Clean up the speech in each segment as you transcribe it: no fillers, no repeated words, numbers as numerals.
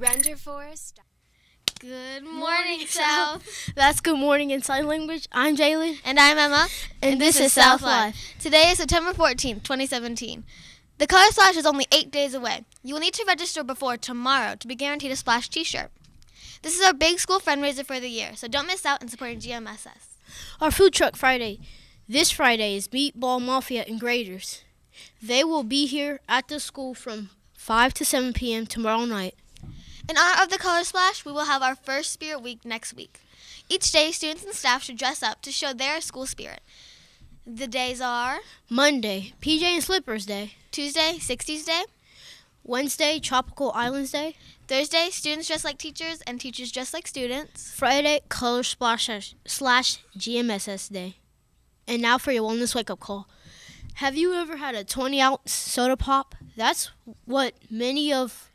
Render Forest. Good morning, South. That's Good Morning in Sign Language. I'm Jalen. And I'm Emma. And this is South Live. Today is September 14th, 2017. The Color Splash is only 8 days away. You will need to register before tomorrow to be guaranteed a Splash t-shirt. This is our big school fundraiser for the year, so don't miss out in supporting GMSS. Our Food Truck Friday. This Friday is Meatball Mafia and Graders. They will be here at the school from 5 to 7 p.m. tomorrow night. In honor of the Color Splash, we will have our first Spirit Week next week. Each day, students and staff should dress up to show their school spirit. The days are Monday, PJ and Slippers Day. Tuesday, 60s Day. Wednesday, Tropical Islands Day. Thursday, students dress like teachers and teachers dress like students. Friday, Color Splash / GMSS Day. And now for your wellness wake-up call. Have you ever had a 20-ounce soda pop? That's what many of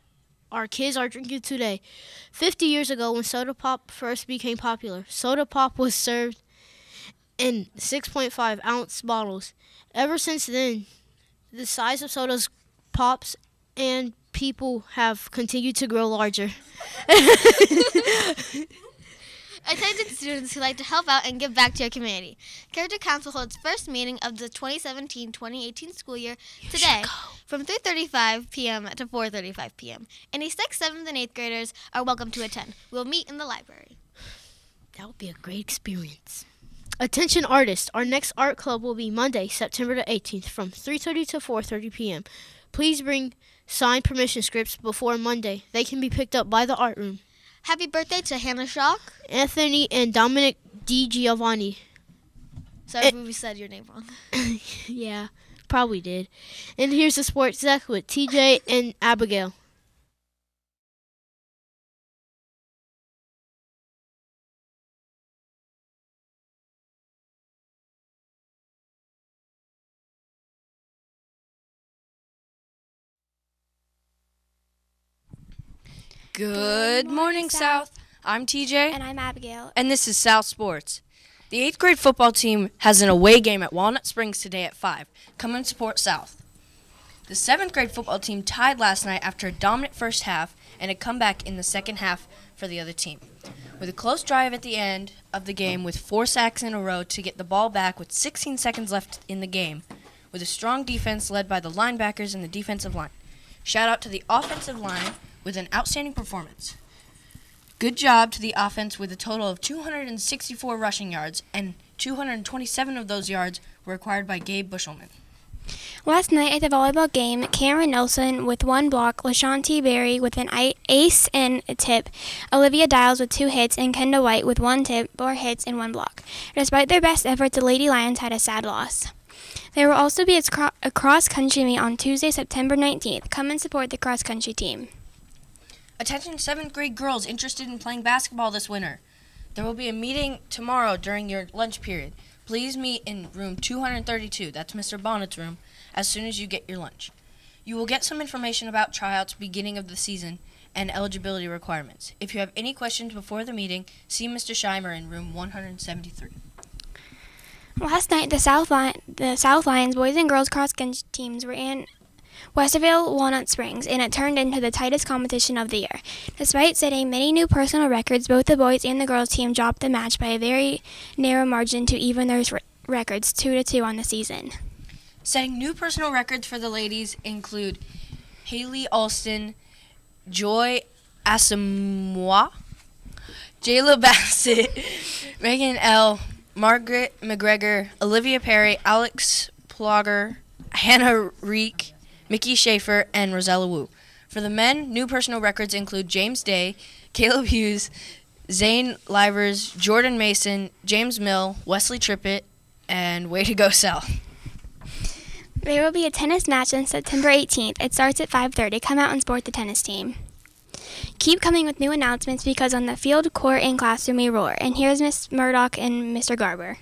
our kids are drinking today. 50 years ago, when soda pop first became popular, soda pop was served in 6.5-ounce bottles. Ever since then, the size of sodas, pops, and people have continued to grow larger. Attention students who like to help out and give back to your community. Character Council holds first meeting of the 2017-2018 school year today from 3:35 p.m. to 4:35 p.m. Any 6th, 7th, and 8th graders are welcome to attend. We'll meet in the library. That would be a great experience. Attention artists, our next art club will be Monday, September the 18th from 3:30 to 4:30 p.m. Please bring signed permission scripts before Monday. They can be picked up by the art room. Happy birthday to Hannah Schock. Anthony and Dominic Di Giovanni. Sorry if we said your name wrong. Yeah, probably did. And here's the sports deck with TJ and Abigail. Good morning, South. I'm TJ. And I'm Abigail. And this is South Sports. The 8th grade football team has an away game at Walnut Springs today at 5. Come and support South. The 7th grade football team tied last night after a dominant first half and a comeback in the second half for the other team. With a close drive at the end of the game with 4 sacks in a row to get the ball back with 16 seconds left in the game, with a strong defense led by the linebackers and the defensive line. Shout out to the offensive line with an outstanding performance. Good job to the offense with a total of 264 rushing yards, and 227 of those yards were acquired by Gabe Bushelman. Last night at the volleyball game, Cameron Nelson with 1 block, LaShanti Berry with an ace and a tip, Olivia Dials with 2 hits, and Kendall White with 1 tip, 4 hits, and 1 block. Despite their best efforts, the Lady Lions had a sad loss. There will also be a cross-country meet on Tuesday, September 19th. Come and support the cross-country team. Attention 7th grade girls interested in playing basketball this winter. There will be a meeting tomorrow during your lunch period. Please meet in room 232, that's Mr. Bonnet's room, as soon as you get your lunch. You will get some information about tryouts beginning of the season and eligibility requirements. If you have any questions before the meeting, see Mr. Scheimer in room 173. Last night, the South Lions boys and girls cross-country teams were in Westerville, Walnut Springs, and it turned into the tightest competition of the year. Despite setting many new personal records, both the boys and the girls team dropped the match by a very narrow margin to even their records, 2-2 on the season. Setting new personal records for the ladies include Haley Alston, Joy Asamoah, Jayla Bassett, Megan L., Margaret McGregor, Olivia Perry, Alex Plogger, Hannah Reek, Mickey Schaefer, and Rosella Wu. For the men, new personal records include James Day, Caleb Hughes, Zane Livers, Jordan Mason, James Mill, Wesley Trippett, and way to go South. There will be a tennis match on September 18th. It starts at 5:30. Come out and support the tennis team. Keep coming with new announcements because on the field, court, and classroom we roar. And here's Miss Murdoch and Mr. Garber.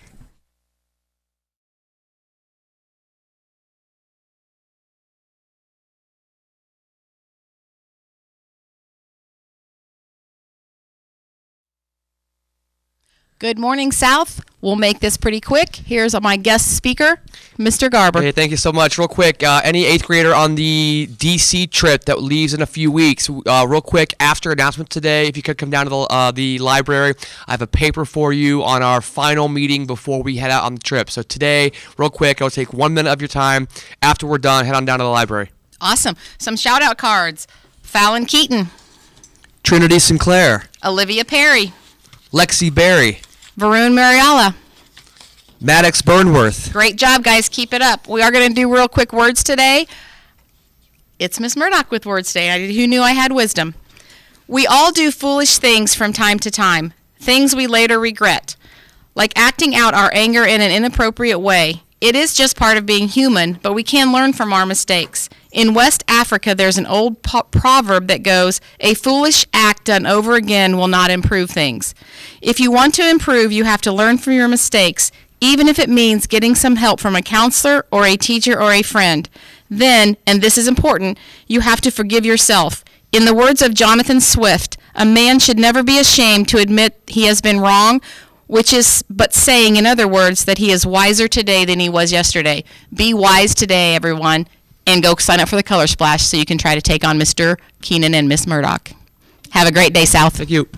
Good morning, South. We'll make this pretty quick. Here's my guest speaker, Mr. Garber. Hey, thank you so much. Real quick, any 8th grader on the D.C. trip that leaves in a few weeks, real quick, after announcement today, if you could come down to the library, I have a paper for you on our final meeting before we head out on the trip. So today, real quick, it'll take 1 minute of your time. After we're done, head on down to the library. Awesome. Some shout-out cards. Fallon Keaton. Trinity Sinclair. Olivia Perry. Lexi Berry. Varun Mariala. Maddox Burnworth. Great job, guys. Keep it up. We are going to do real quick words today. It's Miss Murdoch with words today. Who knew I had wisdom? We all do foolish things from time to time, things we later regret, like acting out our anger in an inappropriate way. It is just part of being human, but we can learn from our mistakes. In West Africa, there's an old proverb that goes, "A foolish act done over again will not improve things." If you want to improve, you have to learn from your mistakes, even if it means getting some help from a counselor or a teacher or a friend. Then, and this is important, you have to forgive yourself. In the words of Jonathan Swift, a man should never be ashamed to admit he has been wrong, which is but saying, in other words, that he is wiser today than he was yesterday. Be wise today, everyone, and go sign up for the Color Splash so you can try to take on Mr. Keenan and Miss Murdoch. Have a great day, South. Thank you.